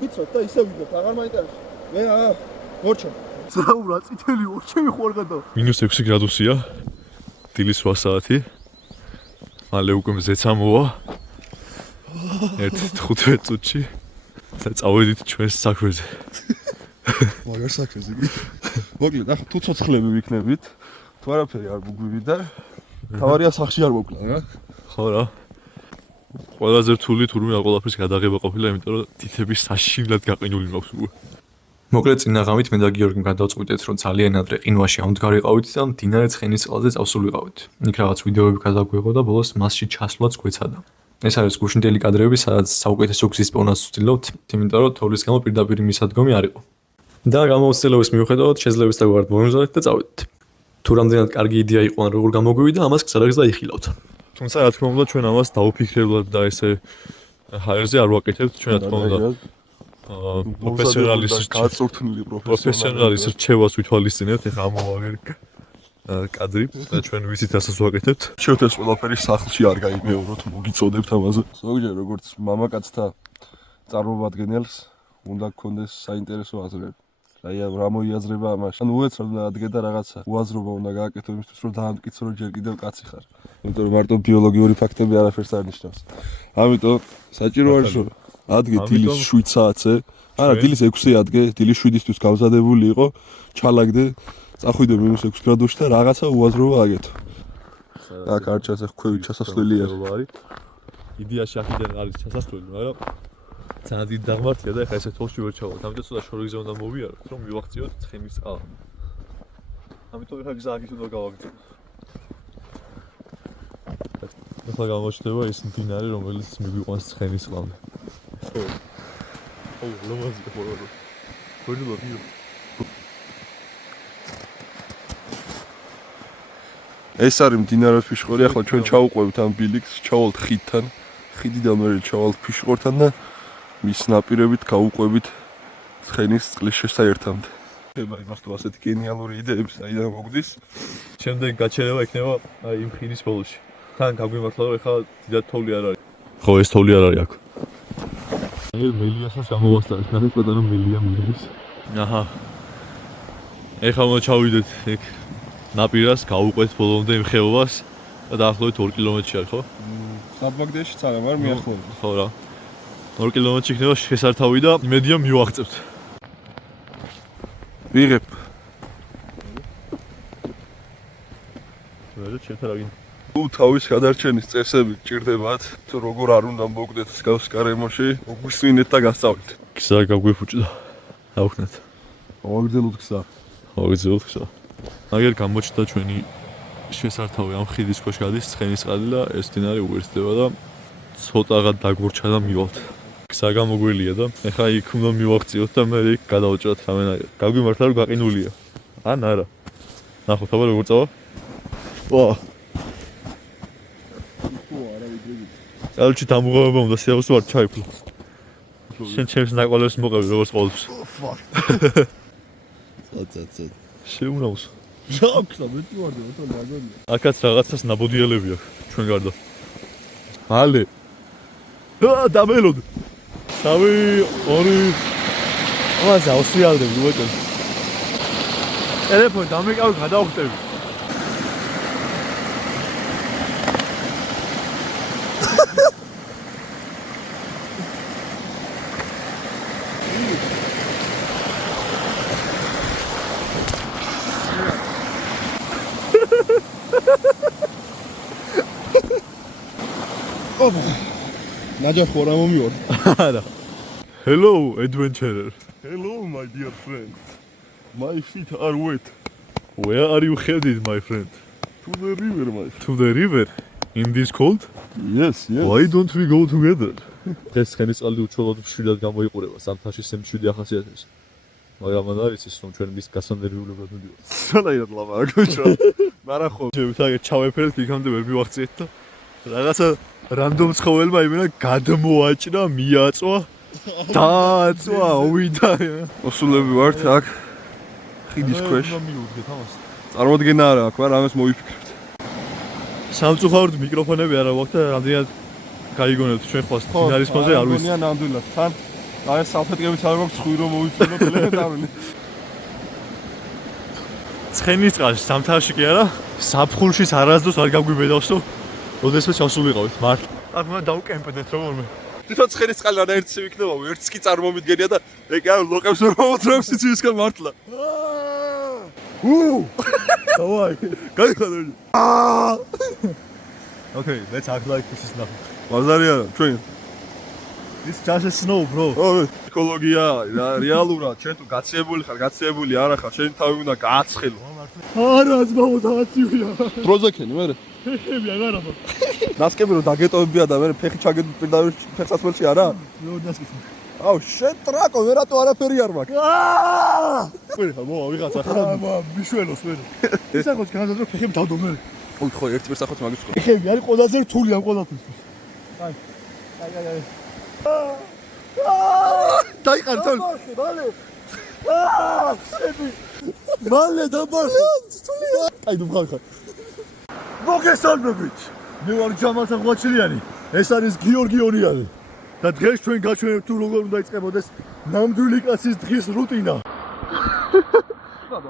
ვიცოთ და ისე ვიდოთ, აღარ მაინტერესებს. მე მორჩა. ზაურა წითელი ორჩები ხო არ გადა. -6 გრადუსია. დილის 8 საათი. მალე უკვე მზეცა მოვა. 1:15 წუთში და წავედით ჩვენს საქმეზე. მაგარ საქმეზე. მოკლედ, ახლა თუ ცოცხლები ვიქნებით, თუ არაფერი არ მოგვივიდა, თავარია სახში არ მოკლა რა. ხო რა. ყველაზე რთული თურმე არ ყველაფრის გადაღება ყოფილა, იმიტომ რომ თითები საშინლად გაყინული მაქვს უკვე. მოკლედ წინა ღამით მე და გიორგიმ გადავწყვიტეთ, რომ ძალიან ადრე ყინვაში ამდგარიყავით და მდინარე ცხენისწყალზე წავსულიყავით. იქ რაღაც ვიდეოები გადაგვეღო და ბოლოს მასში ჩასვლაც გვეცადა. ეს არის გუშინდელი კადრები, სადაც საუკეთესო გზის პოვნას ვცდილობთ, იმიტომ რომ თოვლის გამო პირდაპირ მისადგომი არ იყო. და გამოცდილების მიუხედავად შეძლებს და გვართ მომზადეთ და წავედით. თუ რამდენად კარგი იდეა იყო ან როგორ გამოგვივიდა, ამას გზადაგს დაიხილავთ. თუმცა რა თქმა უნდა ჩვენ ამას დაუფიქრებლად და ესე ჰაერზე არ ვაკეთებთ, ჩვენ რა თქმა უნდა პროფესიონალის რჩევას ვითვალისწინებთ, ეხლა ამოვაგერ კადრი და ჩვენ ვიცით რასაც ვაკეთებთ. შევთ ეს ყველაფერი სახლში არ გაიმეოროთ, მოგიწოდებთ ამაზე. ზოგჯერ როგორც მამაკაცთა წარმომადგენელს უნდა გქონდეს საინტერესო აზრები. აი რა მოიაზრება ამაში. ანუ უეცრად ადგედა რაღაცა. უაზრობა უნდა გააკეთო იმისთვის, რომ დაამტკიცო, რომ ჯერ კიდევ კაცი ხარ. იმიტომ რომ მარტო ბიოლოგიური ფაქტები არაფერს არ ნიშნავს. ამიტომ საჭირო არის რომ ადგე დილის 7 საათზე, არა დილის 6-ზე ადგე, დილის 7-ისთვის გამზადებული იყო, ჩალაგდე, წახვიდე -6 გრადუსში და რაღაცა უაზრობა აგეთო. აქ არ ჩანს ახ ქვევით ჩასასვლელია. იდეაში აქედან არის ჩასასვლელი, მაგრამ ძალიან დიდი დაღმართია და ეხლა ესე თოლში ვერ ჩავალთ. ამიტომ ცოტა შორიგზე უნდა მოვიაროთ, რომ მივახციოთ ცხენისწყალი. ამიტომ ეხლა გზა აქ უნდა გავაგრძელოთ. ეხლა გამოჩნდება ეს მდინარე, რომელიც მიგვიყვანს ცხენისწყალზე. ო, ლამაზი ხოლმე. ვერდულა ბიო. ეს არის მდინარის ფიშყორი, ახლა ჩვენ ჩავუყვებით ამ ბილიქს, ჩავალთ ხიდთან, ხიდიდან მერე ჩავალთ ფიშყორთან და მის ნაპირებით გავუყვებით ცხენის წყლის შესაერთამდე. ხება იმას თუ ასეთი გენიალური იდეები საიდან მოგდის. შემდეგ გაჩერება იქნება აი იმ ხიდის ბოლოში. თან გაგვიმართლა რომ ეხლა დიდად თოვლი არ არის. ხო, ეს თოვლი არ არის აქ. მელიასაც გამოვასწარეთ, ნახეთ რა მელია მიდის. აჰა. ეხლა უნდა ჩავიდეთ ეგ ნაპირას, გავუყვეთ ბოლომდე იმ ხეობას და დაახლოებით 2 კილომეტრში არის, ხო? საბაგდეშიც არა, მაგრამ მიახლოებით. ხო რა. 2 კილომეტრში იქნება შესართავი და იმედია მივაღწევთ. ვიღებ. ვერა შეთავი. თუ თავის გადარჩენის წესები გჭირდებათ, თუ როგორ არ უნდა მოგდეთ სკავს კარემოში, მოგვისმინეთ და გასწავლეთ. გზა გაგვიფუჭდა. ავხნათ. გავაგრძელოთ გზა. გავაგრძელოთ გზა. აგერ გამოჩნდა ჩვენი შესართავი ამ ხიდის ქვეშ გადის ცხენისწყალი და ეს მდინარე უერთდება და ცოტაღა დაგორჩა და მივალთ. გზა გამოგვილია და ეხლა იქ უნდა მივაღწიოთ და მე იქ გადავჭრათ რამენაირად. გაგვიმართლა რომ გაყინულია. ან არა. ნახოთ აბა როგორ წავა. ვა. ალჩი დამუღებება უნდა სიაოს ვარ ჩაიფლო. შენ ჩემს ნაკვალევს მოყევი როგორც ყოველთვის. ცაცაცა. შეუნავს. შავკსა მეტი ვარ და თო მაგონია. აქაც რაღაცას ნაბოდიალები აქვს ჩვენ გარდა. მალე. დამელოდ. 3 2 ამაზე ავსრიალდები უეჭვენ. ტელეფონი დამეკავი გადავხტები. ნაჯახო რა მომიوار. არა. Hello adventurer. Hello my dear friend. My feet are wet. Where are you headed my friend? To the river my friend. To the river? In this cold? Yes. Why don't we go together? ეს ცხენისწყალი უჩვეულოდ მშვიდად გამოიყურება სამთაში სიმშვიდე ახასიათებს. მაგრამ არ არის ის რომ ჩვენ მის გასანერვებლად მივიდეთ. სანაირად ლაპარაკობ. მაგრამ ხო შევთაგე ჩავეფერეთ იქამდე ვერ მივახციეთ და რაღაცა რანდომ ცხოველმა იმენა გადმოაჭრა, მიაწვა, დააწვა, ოვიდა. ოსულები ვართ აქ ხიდის ქვეშ. წარმოდგენა არა აქვს, მაგრამ ამას მოიფიქრეთ. სამწუხაროდ მიკროფონები არა გვაქვს და რამდენად გაიგონებთ ჩვენ ხვალ დინარის ფონზე არ ვიცი. გონია ნამდვილად. თან აი საფეთკებით არ მაქვს ხვირო მოვიწოდოთ ელემენტარული. ცხენის წყალში სამთავში კი არა, საფხულშიც არასდროს არ გაგვიბედავსო. როდესაც ჩავსულიყავით მართლა. აქ უნდა დავკემპდეთ როგორმე. თვითონ ცხენის წყალი არაერთი ვიქნება, ერთს კი წარმომიდგენია და ეგ არ ლოყებს ვერ მომოძრაობს სიცივისგან მართლა. დავაი. გაიხადე. Okay, let's act like this is nothing. მაზარია ჩვენ This is just a snow, bro. ეკოლოგია რეალურად ჩვენ თუ გაციებული ხარ, გაციებული არ ახარ, შენი თავი უნდა გააცხელო. არა, ზმაო დააცივია. დროზე ქენი მე. ფეხები აღარ აბა. ნასკები რომ დაგეტოვებია და მე ფეხი ჩაგედო პირდაპირ ფეხსაცმელში არა? რო დასკის. აუ შენ ტრაკო, მე რატო არაფერი არ მაქვს? ყველა მოა ვიღაცა ხარ. მიშველოს მე. ისა ხო განსაზრო ფეხები დავდო მე. ოი ხო ერთი ვერსახოც მაგის ხო. ფეხები არის ყველაზე რთული ამ ყველაფერს. აი. აი. დაიყარ თოლ. მალე. მალე დაბარხე. აი დუ ხარ. მოგესალმებით. მე ვარ ჯამალ საღვაჩლიანი. ეს არის გიორგი ორიანი. და დღეს ჩვენ გაჩვენებთ თუ როგორ უნდა იწყებოდეს ნამდვილი კაცის დღის რუტინა.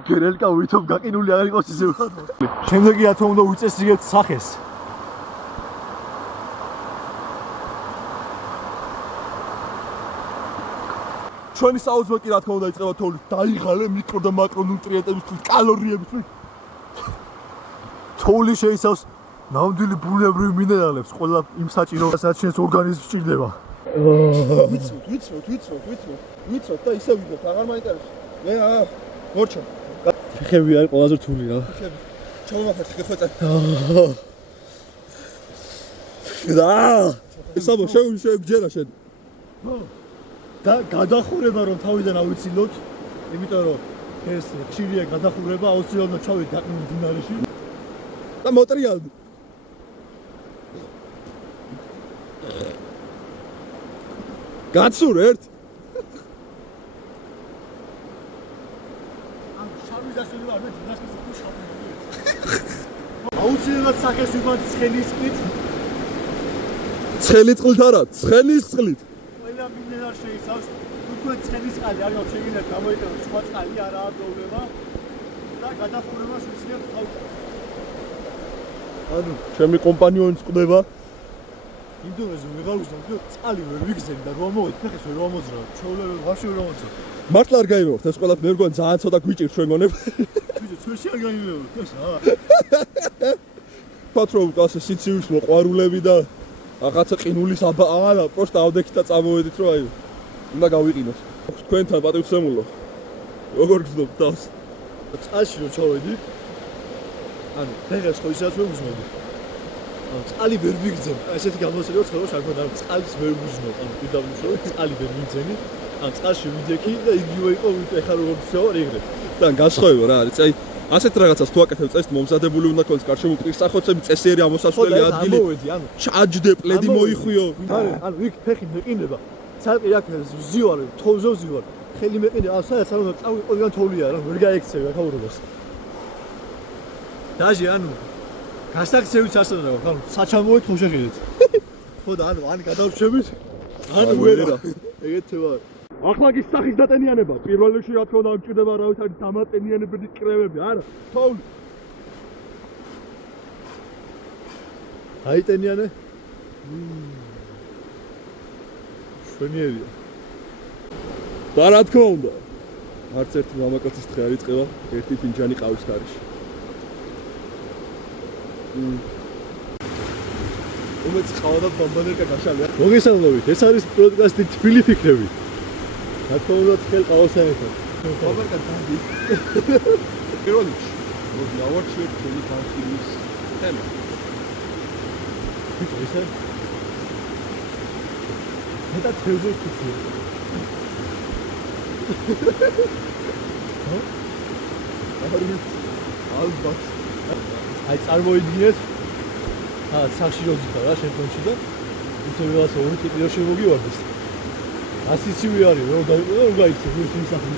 გერელკა ვითომ გაყინული არ იყოს ისე. შემდეგი რა თქმა უნდა უწესრიგებთ სახეს. ჩვენი საუბრა კი რა თქმა უნდა იწყება თოვლით. დაიღალე მიკრო და მაკრო ნუტრიენტების თვით, კალორიების თვით. თოვლი შეიცავს ნამდვილი ბუნებრივ მინერალებს, ყველა იმ საჭიროებას, რაც შენს ორგანიზმს სჭირდება. ვიცოთ და ისე ვიდოთ, აღარ მაინტერესებს. მე მორჩა. ფეხები არის ყველაზე რთული რა. ფეხები. ჩამოვახერხე ხეხვეწა. და ესაბო შევგჯერა შენ. და გადახურება რომ თავიდან ავიცილოთ, იმიტომ რომ ეს ხშირია გადახურება, აუცილებლად ჩავიდეთ გაყინულ დინარეში. და მოტრიალდი. გაცურ ერთ. ამ შავი დასული ვარ მე დინარში ხუშავი. აუცილებლად სახეს ვიბად ცხენის წყლით. ცხელი წყლით არა, ცხენის წყლით. ყველა მინერალ შეიცავს. თუნდაც ცხენის წყალი არ გაქვს შეგიძლიათ გამოიყენოთ სხვა წყალი არაა პრობლემა. და გადახურებას უცნებთ თავი. ანუ ჩემი კომპანიონი წყდება. ინდონეზი ვეღარ უზნავ, წყალი ვერ ვიგზენი და რო ამოვედი ფეხეს ვერ ამოძრავ. ჩაოლები ვაფშე ვერ ამოძრავ. მართლა არ გაიმეორთ ეს ყველა მე მგონი ძალიან ცოტა გვიჭირ ჩვენ გონებ. ვიძე ცუში არ გაიმეორთ, თქო. პატრონ გასე სიცივის მოყვარულები და რაღაცა ყინულის არა, პროსტა ავდექით და წამოვედით რომ აი უნდა გავიყინოთ. თქვენთან პატივცემულო. როგორ გძნობ თავს? წყალში რო ჩავედი. ანუ ფეხებს ხო ისაც ვერ უზნობდი. ანუ წყალი ვერ ვიგზენ. ესეთი გამოსალებო ცხოვრება არ მქონდა, წყალს ვერ ვუზნობ. ანუ პირდაპირ რო წყალი ვერ ვიგზენი. ან წყალში ვიდექი და იგივე იყო ეხლა როგორ ვცევა ეგრე. თან გასხოვება რა არის? აი ასეთ რაღაცას თუ აკეთებ წესით მომზადებული უნდა ქონდეს გარშემო პირსახოცები, წესიერი ამოსასვლელი ადგილი. ამოვედი, ანუ ჩაჯდე, პლედი მოიხვიო. ანუ იქ ფეხი მეყინება. ცალკე აქ ვზივარ, თოვლზე ვზივარ. ხელი მეყინება, ანუ სადაც არ უნდა წავიყოდიდან თოვლია რა, ვერ გაიქცევი ახაურობას. დაჟე ანუ გასაქცევიც ასწორდა, ანუ საჩამოვეთ ხო შეხედეთ. ხო და ანუ ან გადავრჩებით, ანუ ვერა. ეგეთება. ახლა კი სახის დატენიანება. პირველ რიგში რა თქმა უნდა მჭირდება რავითარი დამატენიანებები კრებები, არა? თოვლი. აიტენიანე? შვენიერია. და რა თქმა უნდა. არც ერთი მამაკაცის დღე არ იწყება ერთი ფინჯანი ყავის ქარიშ. უმეც ყავა და ბამბანერკა გაშალია. მოგესალმებით, ეს არის პროდკასტი თბილი ფიქრები. რა თქმა უნდა, თქელ ყავასთან ერთად. ბამბანერკა დადი. პირველ რიგში, მოდი ავარჩიოთ ჩვენი განხილვის თემა. ვიტყვი ისე? მე და თევზი ვქიცია. ალბათ. აი წარმოიდგინეთ სახში როზიკა რა შენ კონჩი და ისე ვიღაცა ორი ტიპი რო შემოგივარდეს. ასიცივი არის რომ გაიქცე შენ სახში.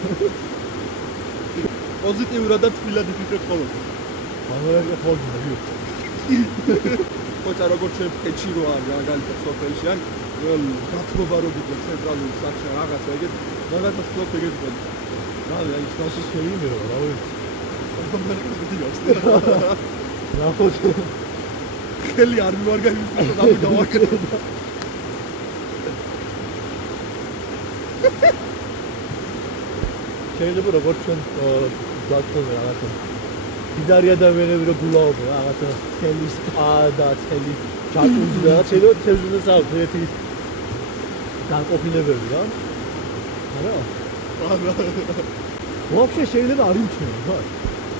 პოზიტიურად და თბილად ვიფიქრებ ხოლმე. მაგრამ რა ხოლმე ვიო. სიტყვა როგორც ჩვენ ფეჩი რო არის მაგალითად სოფელში ან გათბობა რო გიქნა ცენტრალური სახში რაღაცა ეგეთ რაღაცა ფლოფ ეგეთ გქონდა. რა ის მასის შეიმეო რა ვიცი. ნახოთ ხელი არ მივარგა იმის და დავაკეთე. შეიძლება როგორც ჩვენ გაქონდა რაღაცა დიდარი ადამიანები რო გულაობენ რაღაცა ხელის და ხელი ჩაკუზი და შეიძლება თევზზეც აქვს ერთი განყოფილებები რა არა ვაფშე შეიძლება არ იმჩნევა ხა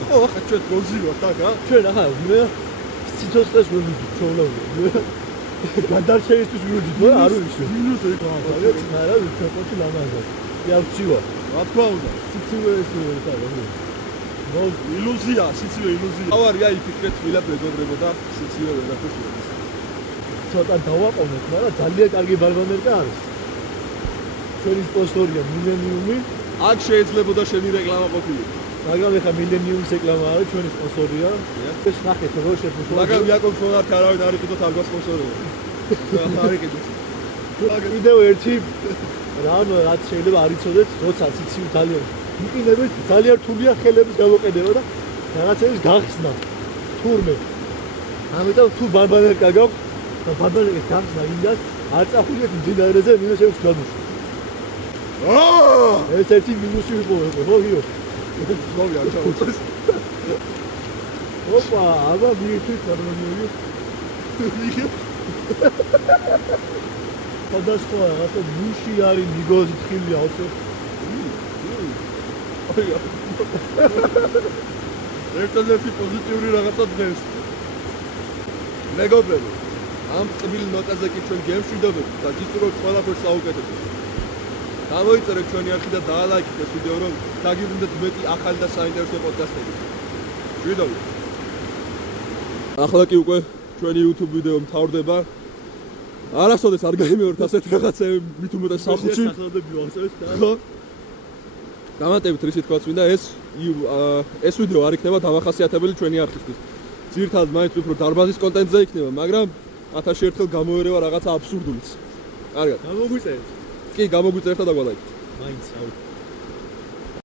ხო ახლა ჩვენ გოზი ვართ ახლა ჩვენ ახლა მე სიცოცხლეს ვიმიჯი ჩაოლავდი გადარჩენისთვის ვიმიჯი მაგრამ არ ვიმიჯი მინუს ეგ არა ვიქნები ლამაზად იავცივა რა თქმა უნდა სიცივე ეს ხა რა ილუზია სიცივე ილუზია ავარია იფიქრეთ ვილა ბეგობრებოდა სიცივე ვერაფერს ცოტა დავაყოვნეთ მაგრამ ძალიან კარგი ბარბანერკა არის ჩვენი სპონსორია მილენიუმი აქ შეიძლებოდა შენი რეკლამა ყოფილიყო მაგრამ ეხა მილენიუმის რეკლამა არის ჩვენი სპონსორია ეს ნახეთ რო შეფუთო მაგრამ იაკობ ფონართ არავინ არ იყიდოთ არ გასპონსორებო არ იყიდოთ კიდევ ერთი რამ რაც შეიძლება არ იცოდეთ როცა სიცივე ძალიან იყინებით ძალიან რთულია ხელების გამოყენება და რაღაცების გახსნა თურმე ამიტომ თუ ბარბანერკა გაქვს და ბარბანერკის გახსნა გინდათ არ წახულიეთ მდინარეზე მინუსებს გადმოშ ეს ერთი მინუსი იყო ხო გიო მოვი არ ჩაუწეს ოპა აბა მიიწვით ბარბანერკი სხვადასხვა რაღაცა მუში არის მიგოზი თხილია ოცო ერთადერთი პოზიტიური რაღაცა დღეს მეგობრებო ამ წბილ ნოტაზე კი ჩვენ გემშვიდობებით და გიწუროთ ყველაფერს საუკეთესო გამოიწერეთ ჩვენი არხი და დაალაიქეთ ეს ვიდეო რომ დაგიბრუნდეთ მეტი ახალი და საინტერესო პოდკასტები მშვიდობით ახლა კი უკვე ჩვენი YouTube ვიდეო მთავრდება არასოდეს არ გაიმეორთ ასეთ რაღაცები მით უმეტეს სახლში ხო დამატებით რისი თქვაც მინდა ეს ვიდეო არ იქნება დამახასიათებელი ჩვენი არხისთვის. ძირთადად მაინც უფრო დარბაზის კონტენტზე იქნება, მაგრამ 1000 ერთხელ გამოერევა რაღაცა აბსურდულიც. კარგად. გამოგვიწერეთ. კი, გამოგვიწერეთ და დაგვალაიქეთ. მაინც რავი.